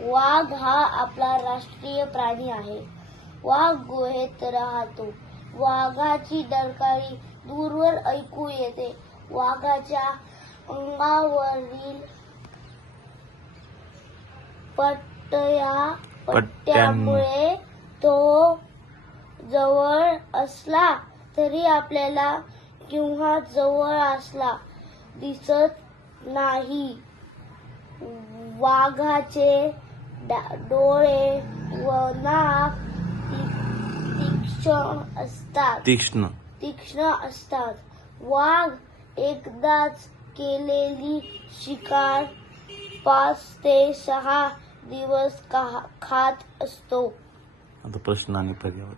वाघ हा आपला राष्ट्रीय प्राणी आहे. वाघ गुहेत राहतो. वाघाची डरकाळी दूरवर ऐकू येते. वाघाच्या अंगावरील पट्ट्यामुळे तो जवळ असला तरी आपल्याला किंवा जवळ असला दिसत नाही. वाघाचे डोळे व नाक तीक्ष्ण असतात. वाघ एकदाच केलेली शिकार 5 ते 6 दिवस खात असतो. आता प्रश्न आणि पर्याय.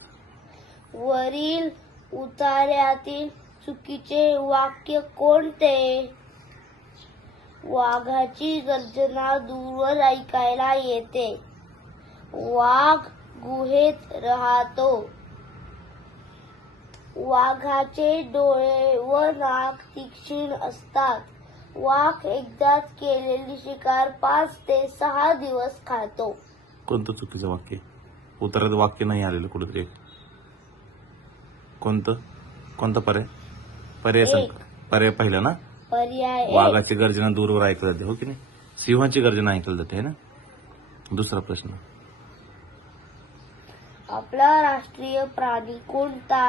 वरील उतार्यातील चुकीचे वाक्य कोणते? वाघाची गर्जना दूरवर ऐकायला येते. वाघ गुहेत राहतो. वाघाचे डोळे व नाक तीक्ष्ण असतात. वाघ एकदाच केलेली शिकार 5 ते 6 दिवस खातो. कोणतं चुकीचं वाक्य? उत्तरात वाक्य नाही आलेलं कुठेतरी. कोणतं पर्याय? पर्याय पहिला ना. पर्याय वाघाची गर्जना दूरवर ऐकली जाते, हो की नाही? सिंहाची गर्जना ऐकली जाते, है ना. दुसरा प्रश्न. आपला राष्ट्रीय प्राणी कोणता?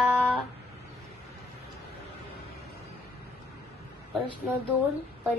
प्रश्न 2.